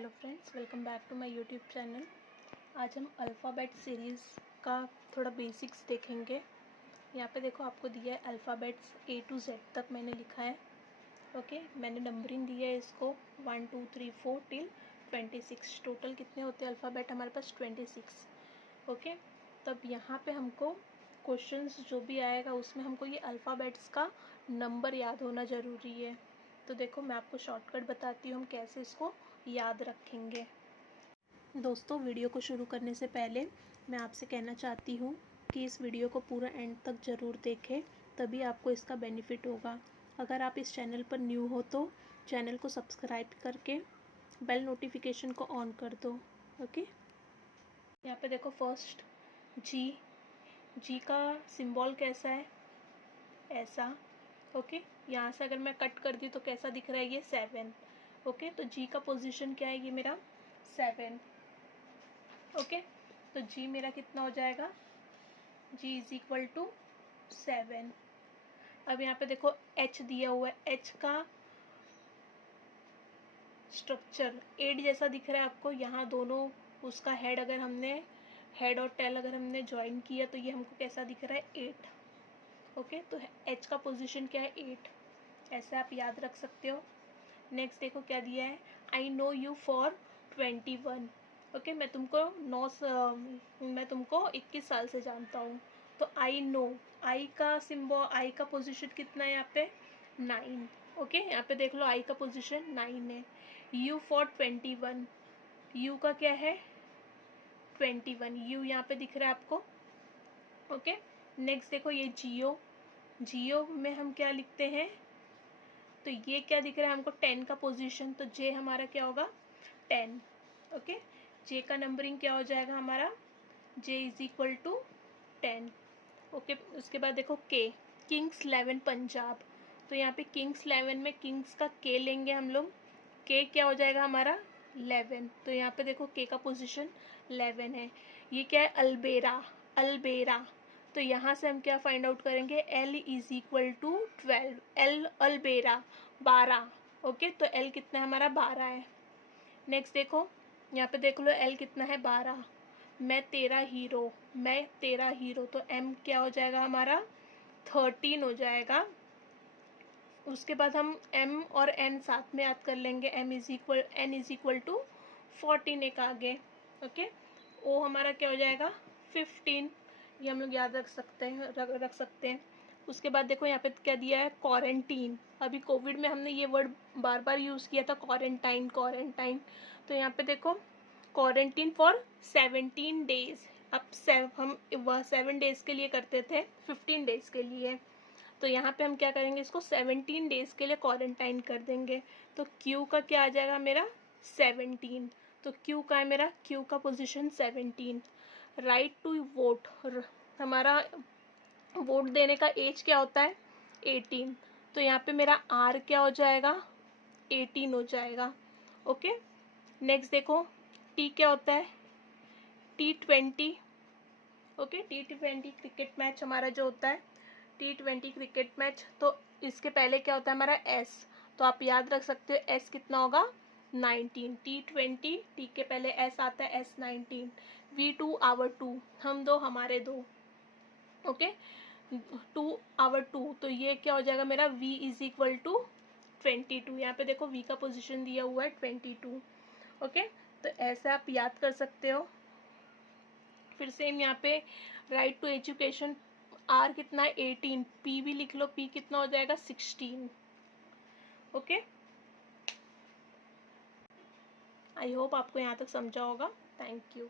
Hello friends, welcome back to my YouTube channel. आज हम alphabet series का थोड़ा बेसिक्स देखेंगे। यहाँ पे देखो आपको दिया है अल्फ़ाबेट्स A to Z तक मैंने लिखा है। ओके, मैंने नंबरिंग दी है इसको 1 2 3 4 टिल 26। टोटल कितने होते हैं अल्फ़ाबेट हमारे पास? 26। ओके, तब यहाँ पे हमको क्वेश्चंस जो भी आएगा उसमें हमको ये अल्फ़ाबेट्स का नंबर याद होना ज़रूरी है। तो देखो मैं आपको शॉर्टकट बताती हूँ हम कैसे इसको याद रखेंगे। दोस्तों, वीडियो को शुरू करने से पहले मैं आपसे कहना चाहती हूँ कि इस वीडियो को पूरा एंड तक ज़रूर देखें, तभी आपको इसका बेनिफिट होगा। अगर आप इस चैनल पर न्यू हो तो चैनल को सब्सक्राइब करके बेल नोटिफिकेशन को ऑन कर दो। ओके, यहाँ पे देखो फर्स्ट जी का सिंबल कैसा है? ऐसा। ओके, यहाँ से अगर मैं कट कर दी तो कैसा दिख रहा है? ये 7। ओके, तो जी का पोजीशन क्या है? ये मेरा 7। ओके, तो जी मेरा कितना हो जाएगा? जी इज इक्वल टू 7। अब यहाँ पे देखो एच दिया हुआ है, एच का स्ट्रक्चर 8 जैसा दिख रहा है आपको। यहाँ दोनों उसका हेड अगर हमने हेड और टेल अगर हमने ज्वाइन किया तो ये हमको कैसा दिख रहा है? 8। ओके, तो एच का पोजीशन क्या है? 8। ऐसे आप याद रख सकते हो। नेक्स्ट देखो क्या दिया है? I know you for 21। Okay, मैं तुमको 21 साल से जानता हूँ। तो आई नो, आई का सिंबल, आई का पोजीशन कितना है यहाँ पे? 9। ओके, यहाँ पे देख लो आई का पोजीशन 9 है। यू फॉर 21, यू का क्या है? 21। यू यहाँ पे दिख रहा है आपको। ओके, नेक्स्ट देखो ये जियो में हम क्या लिखते हैं? तो ये क्या दिख रहा है हमको? 10 का पोजीशन। तो जे हमारा क्या होगा? 10। ओके, जे का नंबरिंग क्या हो जाएगा हमारा? जे इज इक्वल टू 10। ओके, उसके बाद देखो के, किंग्स 11 पंजाब। तो यहाँ पे किंग्स 11 में किंग्स का के लेंगे हम लोग। के क्या हो जाएगा हमारा? 11। तो यहाँ पे देखो के का पोजीशन 11 है। ये क्या है? अल्बेरा। तो यहाँ से हम क्या फाइंड आउट करेंगे? L is equal to 12। L अल्बेरा 12। ओके, तो एल कितना है हमारा? 12 है। नेक्स्ट देखो यहाँ पे देख लो एल कितना है? 12। मैं तेरा हीरो, तो एम क्या हो जाएगा हमारा? 13 हो जाएगा। उसके बाद हम m और n साथ में याद कर लेंगे। n इज इक्वल टू 14 एक आगे। ओके, o हमारा क्या हो जाएगा? 15। ये हम लोग याद रख सकते हैं। उसके बाद देखो यहाँ पे क्या दिया है? क्वारंटीन। अभी कोविड में हमने ये वर्ड बार बार यूज़ किया था, क्वारंटाइन। तो यहाँ पे देखो क्वारंटीन फॉर 17 डेज। अब हम 7 डेज़ के लिए करते थे, 15 डेज़ के लिए। तो यहाँ पे हम क्या करेंगे? इसको 17 डेज़ के लिए क्वारंटाइन कर देंगे। तो Q का क्या आ जाएगा मेरा? 17। तो Q का है मेरा? Q का पोजीशन 17। राइट टू वोट, हमारा वोट देने का एज क्या होता है? 18। तो यहाँ पे मेरा R क्या हो जाएगा? 18 हो जाएगा। ओके, नेक्स्ट देखो T क्या होता है? T20। Okay, T20 cricket match हमारा जो होता है, T20 क्रिकेट मैच। तो इसके पहले क्या होता है हमारा? S। तो आप याद रख सकते हो S कितना होगा? 19। T20, T के पहले S आता है, S 19। V2 आवर 2, हम दो हमारे दो। ओके, 2 आवर 2, तो ये क्या हो जाएगा मेरा? V is equal to 22। यहाँ पे देखो V का पोजीशन दिया हुआ है 22। ओके, तो ऐसे आप याद कर सकते हो। फिर सेम यहाँ पे राइट टू एजुकेशन, R कितना है? 18। P भी लिख लो, P कितना हो जाएगा? 16। ओके, आई होप आपको यहाँ तक समझा होगा। Thank you.